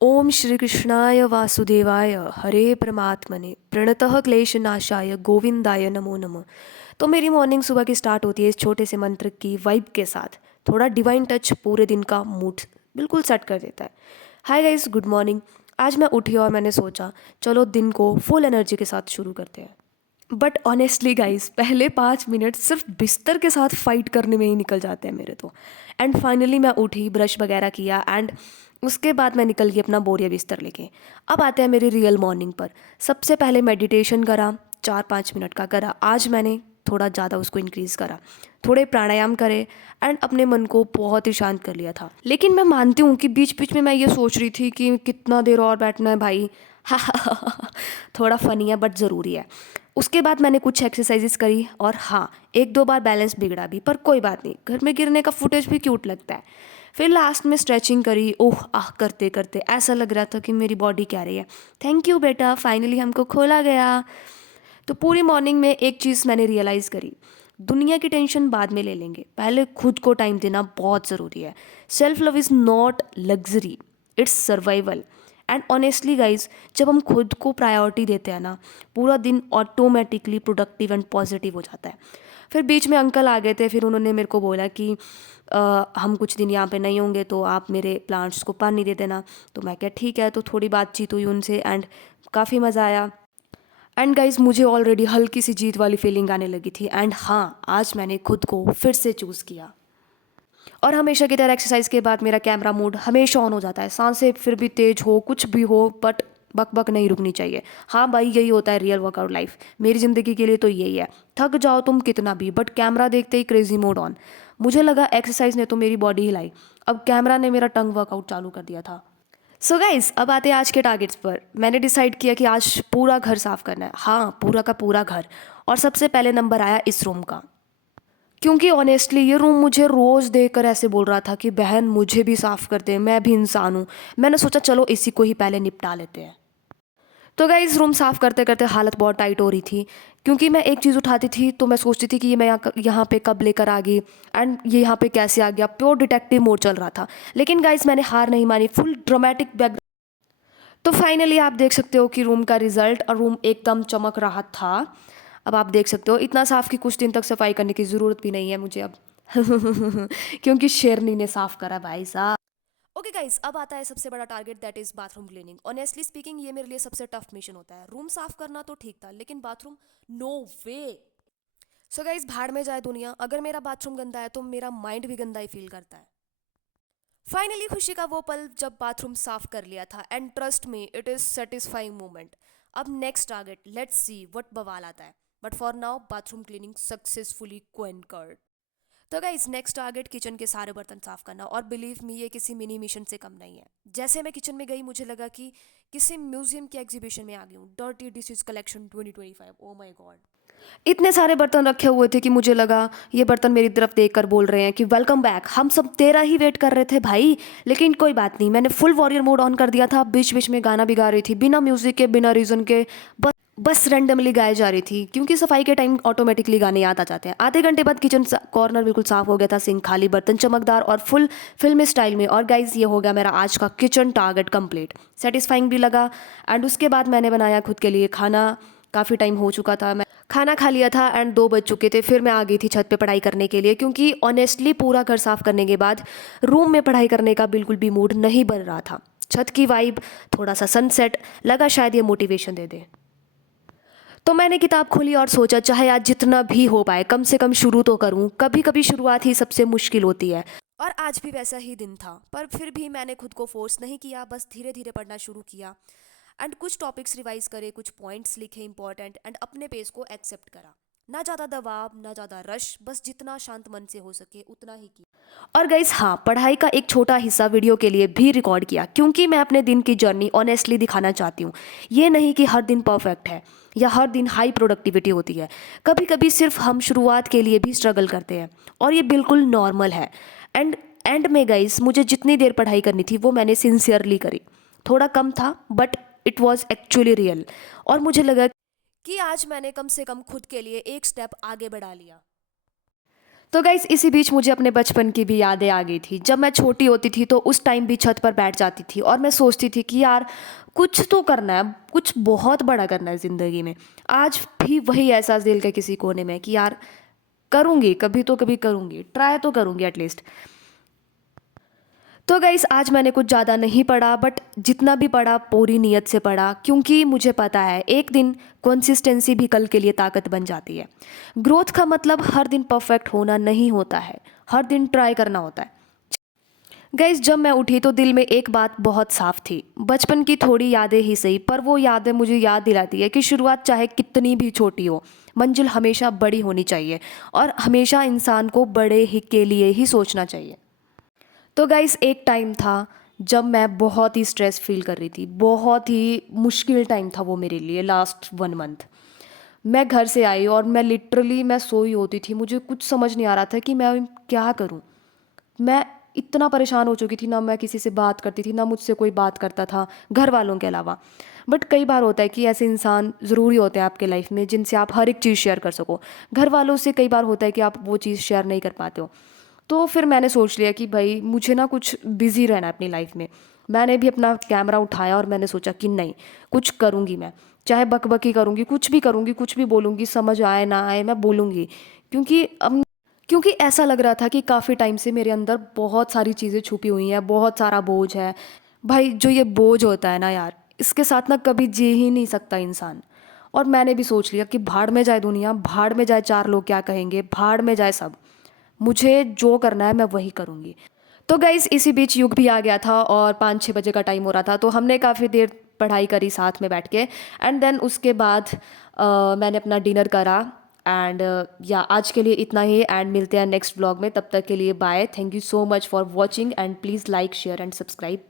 ओम श्री कृष्णाय वासुदेवाय हरे परमात्मने प्रणतः क्लेशनाशाय गोविंदाय नमो नमः। तो मेरी मॉर्निंग सुबह की स्टार्ट होती है इस छोटे से मंत्र की वाइब के साथ। थोड़ा डिवाइन टच पूरे दिन का मूड बिल्कुल सेट कर देता है। Hi guys, good morning. आज मैं उठी और मैंने सोचा चलो दिन को फुल एनर्जी के साथ शुरू करते हैं। बट ऑनेस्टली गाइस, पहले 5 मिनट सिर्फ बिस्तर के साथ फाइट करने में ही निकल जाते हैं मेरे तो। एंड फाइनली मैं उठी, ब्रश वगैरह किया एंड उसके बाद मैं निकल गई अपना बोरिया बिस्तर लेके। अब आते हैं मेरी रियल मॉर्निंग पर। सबसे पहले मेडिटेशन करा, 4-5 मिनट का करा। आज मैंने थोड़ा ज़्यादा उसको इंक्रीज़ करा। थोड़े प्राणायाम करे एंड अपने मन को बहुत ही शांत कर लिया था। लेकिन मैं मानती हूँ कि बीच बीच में मैं ये सोच रही थी कि कितना देर और बैठना है भाई। थोड़ा फनी है बट ज़रूरी है। उसके बाद मैंने कुछ एक्सरसाइजेस करी और हाँ, एक दो बार बैलेंस बिगड़ा भी, पर कोई बात नहीं, घर में गिरने का फुटेज भी क्यूट लगता है। फिर लास्ट में स्ट्रेचिंग करी। ओह आह करते करते ऐसा लग रहा था कि मेरी बॉडी कह रही है थैंक यू बेटा, फाइनली हमको खोला गया। तो पूरी मॉर्निंग में एक चीज़ मैंने रियलाइज़ करी, दुनिया की टेंशन बाद में ले लेंगे, पहले खुद को टाइम देना बहुत ज़रूरी है। Self love is not luxury, it's survival. And honestly guys, जब हम खुद को प्रायोरिटी देते हैं ना, पूरा दिन ऑटोमेटिकली प्रोडक्टिव एंड पॉजिटिव हो जाता है। फिर बीच में अंकल आ गए थे, फिर उन्होंने मेरे को बोला कि हम कुछ दिन यहाँ पे नहीं होंगे तो आप मेरे प्लांट्स को पानी दे देना। तो मैं क्या ठीक है, तो थोड़ी बातचीत हुई उनसे एंड काफ़ी मज़ा आया। एंड गाइज, मुझे ऑलरेडी हल्की सी जीत वाली फीलिंग आने लगी थी। एंड हाँ, आज मैंने खुद को फिर से चूज़ किया। और हमेशा की तरह एक्सरसाइज के बाद मेरा कैमरा मोड हमेशा ऑन हो जाता है। सांसें फिर भी तेज हो, कुछ भी हो, बट बक बक नहीं रुकनी चाहिए। हाँ भाई, यही होता है रियल वर्कआउट लाइफ। मेरी ज़िंदगी के लिए तो यही है। थक जाओ तुम कितना भी, बट कैमरा देखते ही क्रेजी मोड ऑन। मुझे लगा एक्सरसाइज ने तो मेरी बॉडी हिलाई, अब कैमरा ने मेरा टंग वर्कआउट चालू कर दिया था। सो गाइज, अब आते हैं आज के टारगेट्स पर। मैंने डिसाइड किया कि आज पूरा घर साफ करना है। हाँ, पूरा का पूरा घर। और सबसे पहले नंबर आया इस रूम का, क्योंकि ऑनेस्टली ये रूम मुझे रोज़ देखकर ऐसे बोल रहा था कि बहन मुझे भी साफ़ कर दे, मैं भी इंसान हूँ। मैंने सोचा चलो इसी को ही पहले निपटा लेते हैं। तो गाइस, रूम साफ़ करते करते हालत बहुत टाइट हो रही थी, क्योंकि मैं एक चीज़ उठाती थी तो मैं सोचती थी कि ये मैं यहाँ पे कब लेकर आ गई एंड ये यहाँ पे कैसे आ गया। प्योर डिटेक्टिव मोड चल रहा था। लेकिन गाइस, मैंने हार नहीं मानी, फुल ड्रामेटिक बैक। तो फाइनली आप देख सकते हो कि रूम का रिजल्ट, और रूम एकदम चमक रहा था। अब आप देख सकते हो इतना साफ कि कुछ दिन तक सफाई करने की ज़रूरत भी नहीं है मुझे अब। क्योंकि शेरनी ने साफ करा भाई साहब। ओके गाइस, अब आता है सबसे बड़ा target, that is bathroom cleaning. Honestly speaking, ये मेरे लिए सबसे टफ मिशन होता है। रूम साफ करना तो ठीक था, लेकिन बाथरूम, नो वे। सो गाइस, भाड़ में जाए दुनिया, अगर मेरा बाथरूम गंदा है तो मेरा माइंड भी गंदा ही फील करता है। फाइनली खुशी का वो पल जब बाथरूम साफ कर लिया था, and trust me, it is satisfying moment. अब next target, let's see what बवाल आता है। But for now, bathroom cleaning successfully conquered. तो गाइस, नेक्स्ट टारगेट किचन के सारे बर्तन साफ करना, और बिलीव मी, ये किसी मिनी मिशन से कम नहीं है। जैसे मैं किचन में गई, मुझे लगा कि किसी म्यूजियम की एग्जीबिशन में आ गई हूँ। Dirty dishes collection 2025, oh my God. इतने सारे बर्तन रखे हुए थे कि मुझे लगा ये बर्तन मेरी तरफ देखकर बोल रहे हैं कि वेलकम बैक, हम सब तेरा ही वेट कर रहे थे भाई। लेकिन कोई बात नहीं, मैंने फुल वॉरियर मोड ऑन कर दिया था। बीच बीच में गाना भी गा रही थी, बिना म्यूजिक के, बिना रीज़न के, बस रैंडमली गाए जा रही थी, क्योंकि सफाई के टाइम ऑटोमेटिकली गाने याद आ जाते हैं। आधे घंटे बाद किचन कॉर्नर बिल्कुल साफ हो गया था, सिंक खाली, बर्तन चमकदार और फुल फिल्म स्टाइल में। और गाइज, ये हो गया मेरा आज का किचन टारगेट कंप्लीट। सेटिस्फाइंग भी लगा। एंड उसके बाद मैंने बनाया खुद के लिए खाना। काफ़ी टाइम हो चुका था, मैं खाना खा लिया था एंड 2 बज चुके थे। फिर मैं आ गई थी छत पे पढ़ाई करने के लिए, क्योंकि ऑनेस्टली पूरा घर साफ करने के बाद रूम में पढ़ाई करने का बिल्कुल भी मूड नहीं बन रहा था। छत की वाइब, थोड़ा सा सनसेट, लगा शायद ये मोटिवेशन दे दे। तो मैंने किताब खोली और सोचा चाहे आज जितना भी हो पाए कम से कम शुरू तो करूं। कभी कभी शुरुआत ही सबसे मुश्किल होती है। और आज भी वैसा ही दिन था, पर फिर भी मैंने खुद को फोर्स नहीं किया, बस धीरे धीरे पढ़ना शुरू किया। एंड कुछ टॉपिक्स रिवाइज करे, कुछ पॉइंट्स लिखे इंपॉर्टेंट, एंड अपने पेस को एक्सेप्ट करा। ना ज़्यादा दबाव, ना ज़्यादा रश, बस जितना शांत मन से हो सके उतना ही किया। और गाइस हाँ, पढ़ाई का एक छोटा हिस्सा वीडियो के लिए भी रिकॉर्ड किया, क्योंकि मैं अपने दिन की जर्नी ऑनेस्टली दिखाना चाहती हूँ। ये नहीं कि हर दिन परफेक्ट है या हर दिन हाई प्रोडक्टिविटी होती है। कभी कभी सिर्फ हम शुरुआत के लिए भी स्ट्रगल करते हैं, और ये बिल्कुल नॉर्मल है। एंड एंड में गाइस, मुझे जितनी देर पढ़ाई करनी थी वो मैंने सिंसियरली करी। थोड़ा कम था but it was actually real. और मुझे लगा कि आज मैंने कम से कम खुद के लिए एक स्टेप आगे बढ़ा लिया। तो गाइस इसी बीच मुझे अपने बचपन की भी यादें आ गई थी। जब मैं छोटी होती थी तो उस टाइम भी छत पर बैठ जाती थी और मैं सोचती थी कि यार कुछ तो करना है, कुछ बहुत बड़ा करना है ज़िंदगी में। आज भी वही एहसास दिल के किसी कोने में कि यार करूँगी, कभी तो कभी करूँगी, ट्राई तो करूँगी एटलीस्ट। तो गाइस आज मैंने कुछ ज़्यादा नहीं पढ़ा, बट जितना भी पढ़ा पूरी नीयत से पढ़ा, क्योंकि मुझे पता है एक दिन कंसिस्टेंसी भी कल के लिए ताकत बन जाती है। ग्रोथ का मतलब हर दिन परफेक्ट होना नहीं होता है, हर दिन ट्राई करना होता है। गाइस जब मैं उठी तो दिल में एक बात बहुत साफ थी, बचपन की थोड़ी यादें ही सही, पर वो यादें मुझे याद दिलाती है कि शुरुआत चाहे कितनी भी छोटी हो, मंजिल हमेशा बड़ी होनी चाहिए और हमेशा इंसान को बड़े ही के लिए ही सोचना चाहिए। तो गाइस एक टाइम था जब मैं बहुत ही स्ट्रेस फील कर रही थी, बहुत ही मुश्किल टाइम था वो मेरे लिए, लास्ट 1 मंथ। मैं घर से आई और मैं सोई होती थी, मुझे कुछ समझ नहीं आ रहा था कि मैं क्या करूं। मैं इतना परेशान हो चुकी थी, ना मैं किसी से बात करती थी, ना मुझसे कोई बात करता था घर वालों के अलावा। बट कई बार होता है कि ऐसे इंसान ज़रूरी होते हैं आपके लाइफ में जिनसे आप हर एक चीज़ शेयर कर सको। घर वालों से कई बार होता है कि आप वो चीज़ शेयर नहीं कर पाते हो। तो फिर मैंने सोच लिया कि भाई मुझे ना कुछ बिज़ी रहना है अपनी लाइफ में। मैंने भी अपना कैमरा उठाया और मैंने सोचा कि नहीं, कुछ करूँगी मैं। चाहे बकबकी करूँगी, कुछ भी बोलूँगी, समझ आए ना आए मैं बोलूँगी। क्योंकि अब क्योंकि ऐसा लग रहा था कि काफ़ी टाइम से मेरे अंदर बहुत सारी चीज़ें छुपी हुई हैं, बहुत सारा बोझ है। भाई जो ये बोझ होता है ना यार, इसके साथ ना कभी जी ही नहीं सकता इंसान। और मैंने भी सोच लिया कि भाड़ में जाए दुनिया, भाड़ में जाए चार लोग क्या कहेंगे, भाड़ में जाए सब। मुझे जो करना है मैं वही करूँगी। तो गाइस इसी बीच युग भी आ गया था और 5-6 बजे का टाइम हो रहा था, तो हमने काफ़ी देर पढ़ाई करी साथ में बैठ के। एंड देन उसके बाद मैंने अपना डिनर करा। एंड या आज के लिए इतना ही, एंड मिलते हैं नेक्स्ट ब्लॉग में। तब तक के लिए bye. Thank you so much for watching and please like share and subscribe.